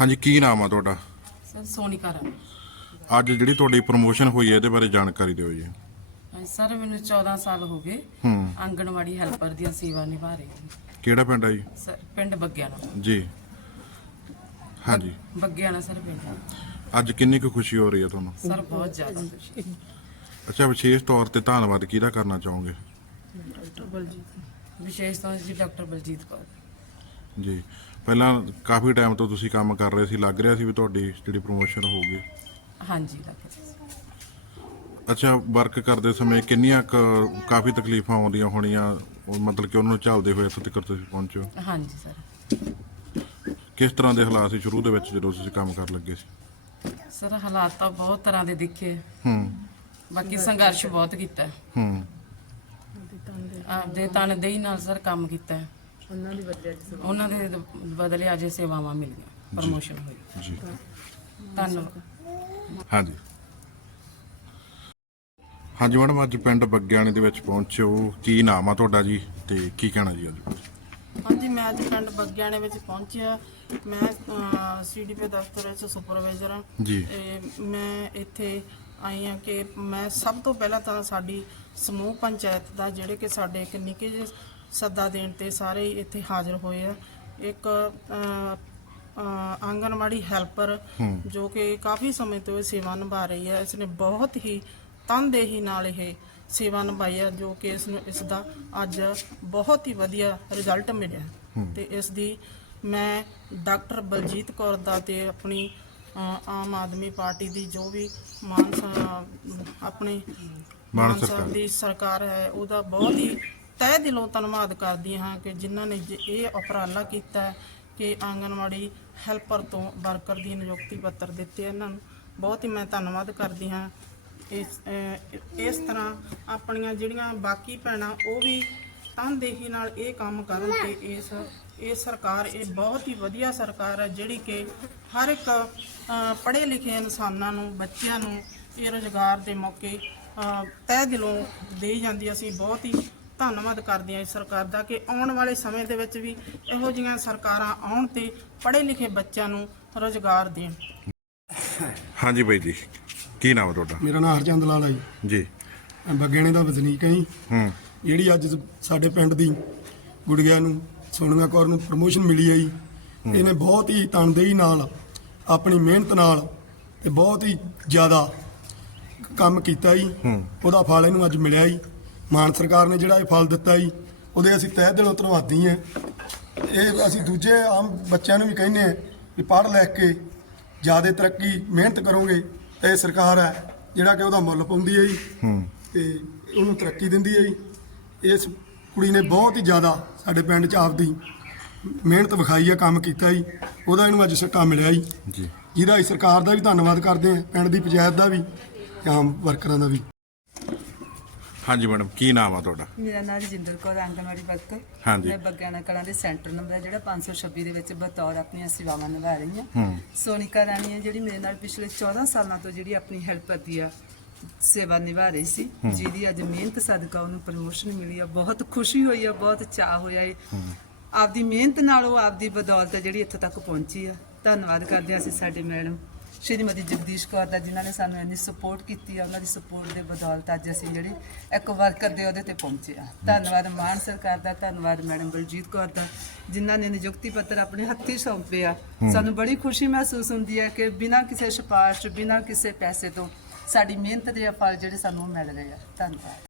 ਹਾਂਜੀ ਕੀ ਨਾਮ ਆ ਤੁਹਾਡਾ? ਸਰ ਸੋਨੀਕਾ ਰਾਣੀ ਅੱਜ ਜਿਹੜੀ ਤੁਹਾਡੀ ਪ੍ਰੋਮੋਸ਼ਨ ਹੋਈ ਹੈ ਇਹਦੇ ਬਾਰੇ ਜਾਣਕਾਰੀ ਦਿਓ ਜੀ। ਹਾਂਜੀ, ਸਰ ਮੈਨੂੰ 14 ਸਾਲ ਹੋ ਗਏ। ਹੂੰ। ਆਂਗਣਵਾੜੀ ਹੈਲਪਰ ਦੀਆਂ ਸੇਵਾ ਨਿਭਾ ਰਹੀ ਹਾਂ। ਕਿਹੜਾ ਪਿੰਡ ਆ ਜੀ? ਸਰ ਪਿੰਡ ਬੱਗਿਆਣਾ। ਜੀ। ਹਾਂਜੀ। ਬੱਗਿਆਣਾ ਸਰ ਪਿੰਡ ਅੱਜ ਕਿੰਨੀ ਕੁ ਖੁਸ਼ੀ ਹੋ ਰਹੀ ਹੈ ਤੁਹਾਨੂੰ? ਸਰ ਬਹੁਤ ਜ਼ਿਆਦਾ ਖੁਸ਼ੀ। ਅੱਛਾ ਵਿਸ਼ੇਸ਼ ਤੌਰ ਤੇ ਧੰਨਵਾਦ ਕਿਹਦਾ ਕਰਨਾ ਚਾਹੋਗੇ? ਵਿਸ਼ੇਸ਼ ਤੌਰ ਜੀ ਡਾਕਟਰ ਬਲਜੀਤ ਕੌਰ। ਜੀ। ਪਹਿਲਾਂ ਕਾਫੀ ਟਾਈਮ ਤੋਂ ਤੁਸੀਂ ਕੰਮ ਕਰ ਰਹੇ ਸੀ ਲੱਗ ਰਿਹਾ ਸੀ ਵੀ ਤੁਹਾਡੀ ਜਿਹੜੀ ਪ੍ਰੋਮੋਸ਼ਨ ਹੋਊਗੀ। ਹਾਂਜੀ ਡਾਕਟਰ ਅੱਛਾ ਵਰਕ ਕਰਦੇ ਸਮੇਂ ਕਿੰਨੀਆਂ ਕੁ ਕਾਫੀ ਤਕਲੀਫਾਂ ਆਉਂਦੀਆਂ ਹੋਣੀਆਂ? ਉਹ ਮਤਲਬ ਕਿ ਉਹਨਾਂ ਨੂੰ ਝੱਲਦੇ ਹੋਏ ਇੱਥੇ ਤੱਕ ਤੁਸੀਂ ਪਹੁੰਚੇ ਹੋ? ਹਾਂਜੀ ਸਰ। ਕਿਸ ਤਰ੍ਹਾਂ ਦੇ ਹਾਲਾਤ ਸੀ ਸ਼ੁਰੂ ਦੇ ਵਿੱਚ ਜਦੋਂ ਤੁਸੀਂ ਕੰਮ ਕਰਨ ਲੱਗੇ ਸੀ? ਸਰ ਹਾਲਾਤ ਤਾਂ ਬਹੁਤ ਤਰ੍ਹਾਂ ਦੇ ਦਿਖੇ। ਹੂੰ। ਬਾਕੀ ਸੰਘਰਸ਼ ਬਹੁਤ ਕੀਤਾ। ਹੈ। ਆਪਦੇ ਤਨਦੇਹੀ ਨਾਲ ਸਰ ਕੰਮ ਕੀਤਾ। ਹੈ। ਉਹਨਾਂ ਦੇ ਬਦਲੇ ਅਜੇ ਸੇਵਾਵਾਂ ਮਿਲ ਗਈਆਂ ਪ੍ਰਮੋਸ਼ਨ ਹੋਈ। ਜੀ। ਧੰਨਵਾਦ। ਹਾਂਜੀ। ਹਾਂਜੀ ਮੈਡਮ ਅੱਜ ਪਿੰਡ ਬੱਗਿਆਣੇ ਦੇ ਵਿੱਚ ਪਹੁੰਚੇ ਹੋ। ਕੀ ਨਾਮ ਆ ਤੁਹਾਡਾ ਜੀ ਤੇ ਕੀ ਕਹਿਣਾ ਜੀ ਅੱਜ? ਹਾਂਜੀ ਮੈਂ ਅੱਜ ਪਿੰਡ ਬੱਗਿਆਣੇ ਵਿੱਚ ਪਹੁੰਚਿਆ। ਮੈਂ ਸੀਡੀਪੀ ਦਫ਼ਤਰ ਵਿੱਚ ਸੁਪਰਵਾਈਜ਼ਰ ਹਾਂ। ਜੀ। ਤੇ ਮੈਂ ਇੱਥੇ ਆਈ ਹਾਂ ਕਿ ਮੈਂ ਸਭ ਤੋਂ ਪਹਿਲਾਂ ਤਾਂ ਸਾਡੀ ਸਮੂਹ ਪੰਚਾਇਤ ਦਾ ਜਿਹੜੇ ਕਿ ਸਾਡੇ ਇੱਕ ਨਿੱਕੇ ਜਿਹੇ ਸੱਦਾ ਦੇਣ ਤੇ ਸਾਰੇ ਹੀ ਇੱਥੇ ਹਾਜ਼ਰ ਹੋਏ ਆ। ਇੱਕ ਆਂਗਣਵਾੜੀ ਹੈਲਪਰ ਜੋ ਕਿ ਕਾਫੀ ਸਮੇਂ ਤੋਂ ਇਹ ਸੇਵਾ ਨਿਭਾ ਰਹੀ ਹੈ। ਇਸਨੇ ਬਹੁਤ ਹੀ ਤਨਦੇਹੀ ਨਾਲ ਇਹ ਸੇਵਾ ਨਿਭਾਈ ਹੈ ਜੋ ਕਿ ਇਸ ਨੂੰ ਇਸ ਦਾ ਅੱਜ ਬਹੁਤ ਹੀ ਵਧੀਆ ਰਿਜ਼ਲਟ ਮਿਲਿਆ। ਤੇ ਇਸ ਦੀ ਮੈਂ ਡਾਕਟਰ ਬਲਜੀਤ ਕੌਰ ਦਾ ਤੇ ਆਪਣੀ ਆਮ ਆਦਮੀ ਪਾਰਟੀ ਦੀ ਜੋ ਵੀ ਮਾਨ ਆਪਣੀ ਮਾਨ ਸਰਕਾਰ। ਦੀ ਸਰਕਾਰ ਹੈ ਉਹਦਾ ਬਹੁਤ ਹੀ ਤਹਿ ਦਿਲੋਂ ਧੰਨਵਾਦ ਕਰਦੀ ਹਾਂ ਕਿ ਜਿਨ੍ਹਾਂ ਨੇ ਇਹ ਉਪਰਾਲਾ ਕੀਤਾ ਕਿ ਆਂਗਨਵਾੜੀ ਹੈਲਪਰ ਤੋਂ ਵਰਕਰ ਦੀ ਨਿਯੁਕਤੀ ਪੱਤਰ ਦਿੱਤੇ ਇਹਨਾਂ ਨੂੰ ਬਹੁਤ ਹੀ ਮੈਂ ਧੰਨਵਾਦ ਕਰਦੀ ਹਾਂ ਇਸ ਇਸ ਤਰ੍ਹਾਂ ਆਪਣੀਆਂ ਜਿਹੜੀਆਂ ਬਾਕੀ ਭੈਣਾਂ ਉਹ ਵੀ ਤਨਦੇਹੀ ਨਾਲ ਇਹ ਕੰਮ ਕਰਨ ਤੇ ਇਸ ਇਹ ਸਰਕਾਰ ਇਹ ਬਹੁਤ ਹੀ ਵਧੀਆ ਸਰਕਾਰ ਹੈ ਜਿਹੜੀ ਕਿ ਹਰ ਇੱਕ ਪੜ੍ਹੇ ਲਿਖੇ ਇਨਸਾਨਾਂ ਨੂੰ ਬੱਚਿਆਂ ਨੂੰ ਇਹ ਰੋਜ਼ਗਾਰ ਦੇ ਮੌਕੇ ਤਹਿ ਦਿਲੋਂ ਦੇ ਜਾਂਦੀ ਹੈ। ਅਸੀਂ ਬਹੁਤ ਹੀ ਧੰਨਵਾਦ ਕਰਦੇ ਹਾਂ ਇਸ ਸਰਕਾਰ ਦਾ ਕਿ ਆਉਣ ਵਾਲੇ ਸਮੇਂ ਦੇ ਵਿੱਚ ਵੀ ਇਹੋ ਜਿਹੀਆਂ ਸਰਕਾਰਾਂ ਆਉਣ ਤੇ ਪੜ੍ਹੇ ਲਿਖੇ ਬੱਚਿਆਂ ਨੂੰ ਰੋਜ਼ਗਾਰ ਦੇਣ। ਹਾਂਜੀ ਬਾਈ ਜੀ ਕੀ ਨਾਮ ਆ ਤੁਹਾਡਾ? ਮੇਰਾ ਨਾਮ ਹਰਚੰਦ ਲਾਲ ਹੈ ਜੀ। ਜੀ। ਮੈਂ ਬੱਗੇਣੇ ਦਾ ਵਜ਼ਨੀਕ ਹਾਂ ਜੀ। ਹੂੰ। ਜਿਹੜੀ ਅੱਜ ਸਾਡੇ ਪਿੰਡ ਦੀ ਗੁੜੀਆ ਨੂੰ ਸੋਨੀਆ ਕੌਰ ਨੂੰ ਪ੍ਰਮੋਸ਼ਨ ਮਿਲੀ ਹੈ ਜੀ। ਇਹਨੇ ਬਹੁਤ ਹੀ ਤਨਦੇਹੀ ਨਾਲ ਆਪਣੀ ਮਿਹਨਤ ਨਾਲ ਤੇ ਬਹੁਤ ਹੀ ਜ਼ਿਆਦਾ ਕੰਮ ਕੀਤਾ ਜੀ। ਉਹਦਾ ਫਲ ਇਹਨੂੰ ਅੱਜ ਮਿਲਿਆ ਜੀ। ਮਾਨ ਸਰਕਾਰ ਨੇ ਜਿਹੜਾ ਇਹ ਫਲ ਦਿੱਤਾ ਜੀ ਉਹਦੇ ਅਸੀਂ ਤਹਿ ਦਿਲੋਂ ਧੰਨਵਾਦੀ ਹਾਂ। ਇਹ ਅਸੀਂ ਦੂਜੇ ਆਮ ਬੱਚਿਆਂ ਨੂੰ ਵੀ ਕਹਿੰਦੇ ਹਾਂ ਕਿ ਪੜ੍ਹ ਲਿਖ ਕੇ ਜ਼ਿਆਦਾ ਤਰੱਕੀ ਮਿਹਨਤ ਕਰੋਗੇ ਤੇ ਸਰਕਾਰ ਹੈ ਜਿਹੜਾ ਕਿ ਉਹਦਾ ਮੁੱਲ ਪਾਉਂਦੀ ਹੈ ਜੀ। ਤੇ ਉਹਨੂੰ ਤਰੱਕੀ ਦਿੰਦੀ ਹੈ ਜੀ। ਇਸ ਕੁੜੀ ਨੇ ਬਹੁਤ ਹੀ ਜ਼ਿਆਦਾ ਸਾਡੇ ਪਿੰਡ 'ਚ ਆਪਦੀ ਮਿਹਨਤ ਵਿਖਾਈ ਹੈ ਕੰਮ ਕੀਤਾ ਜੀ। ਉਹਦਾ ਇਹਨੂੰ ਅੱਜ ਸਿੱਟਾ ਮਿਲਿਆ ਜੀ। ਜੀ। ਜਿਹਦਾ ਅਸੀਂ ਸਰਕਾਰ ਦਾ ਵੀ ਧੰਨਵਾਦ ਕਰਦੇ ਹਾਂ ਪਿੰਡ ਦੀ ਪੰਚਾਇਤ ਦਾ ਵੀ ਤੇ ਆਮ ਵਰਕਰਾਂ ਦਾ ਵੀ। ਹਾਂਜੀ ਮੈਡਮ ਕੀ ਨਾਮ ਆ ਤੁਹਾਡਾ? ਮੇਰਾ ਨਾਮ ਰਜਿੰਦਰ ਕੌਰ ਆਂਗਨਵਾੜੀ ਵਰਕਰ। ਹਾਂਜੀ। ਮੈਂ ਬੱਗਿਆਣਾ ਕਲਾਂ ਦੇ ਸੈਂਟਰ ਨੰਬਰ ਹੈ ਜਿਹੜਾ 526 ਦੇ ਵਿੱਚ ਬਤੌਰ ਆਪਣੀਆਂ ਸੇਵਾਵਾਂ ਨਿਭਾ ਰਹੀ ਹਾਂ। ਸੋਨੀਕਾ ਰਾਣੀ ਹੈ ਜਿਹੜੀ ਮੇਰੇ ਨਾਲ ਪਿਛਲੇ 14 ਸਾਲਾਂ ਤੋਂ ਜਿਹੜੀ ਆਪਣੀ ਹੈਲਪਰ ਦੀ ਆ। ਸੇਵਾ ਨਿਭਾ ਰਹੀ ਸੀ। ਜਿਹਦੀ ਅੱਜ ਮਿਹਨਤ ਸਦਕਾ ਉਹਨੂੰ ਪ੍ਰਮੋਸ਼ਨ ਮਿਲੀ ਆ। ਬਹੁਤ ਖੁਸ਼ੀ ਹੋਈ ਆ ਬਹੁਤ ਚਾਹ ਹੋਇਆ ਏ। ਆਪਦੀ ਮਿਹਨਤ ਨਾਲ ਉਹ ਆਪਦੀ ਬਦੌਲਤ ਜਿਹੜੀ ਇੱਥੋਂ ਤੱਕ ਪਹੁੰਚੀ ਆ। ਧੰਨਵਾਦ ਕਰਦੇ ਹਾਂ ਅਸੀਂ ਸਾਡੇ ਮੈਡਮ ਸ਼੍ਰੀਮਤੀ ਜਗਦੀਸ਼ ਕੌਰ ਦਾ ਜਿਨ੍ਹਾਂ ਨੇ ਸਾਨੂੰ ਇੰਨੀ ਸਪੋਰਟ ਕੀਤੀ ਆ। ਉਹਨਾਂ ਦੀ ਸਪੋਰਟ ਦੇ ਬਦੌਲਤ ਅੱਜ ਅਸੀਂ ਜਿਹੜੇ ਇੱਕ ਵਰਕਰ ਦੇ ਉਹਦੇ ਤੇ ਪਹੁੰਚੇ ਆ। ਧੰਨਵਾਦ ਮਾਨ ਸਰਕਾਰ ਦਾ ਧੰਨਵਾਦ ਮੈਡਮ ਬਲਜੀਤ ਕੌਰ ਦਾ ਜਿਨ੍ਹਾਂ ਨੇ ਨਿਯੁਕਤੀ ਪੱਤਰ ਆਪਣੇ ਹੱਥੀਂ ਸੌਂਪੇ ਆ। ਸਾਨੂੰ ਬੜੀ ਖੁਸ਼ੀ ਮਹਿਸੂਸ ਹੁੰਦੀ ਹੈ ਕਿ ਬਿਨਾਂ ਕਿਸੇ ਸਿਫਾਰਿਸ਼ ਬਿਨਾਂ ਕਿਸੇ ਪੈਸੇ ਤੋਂ ਸਾਡੀ ਮਿਹਨਤ ਦੇ ਫਲ ਜਿਹੜੇ ਸਾਨੂੰ ਮਿਲ ਗਏ ਆ। ਧੰਨਵਾਦ।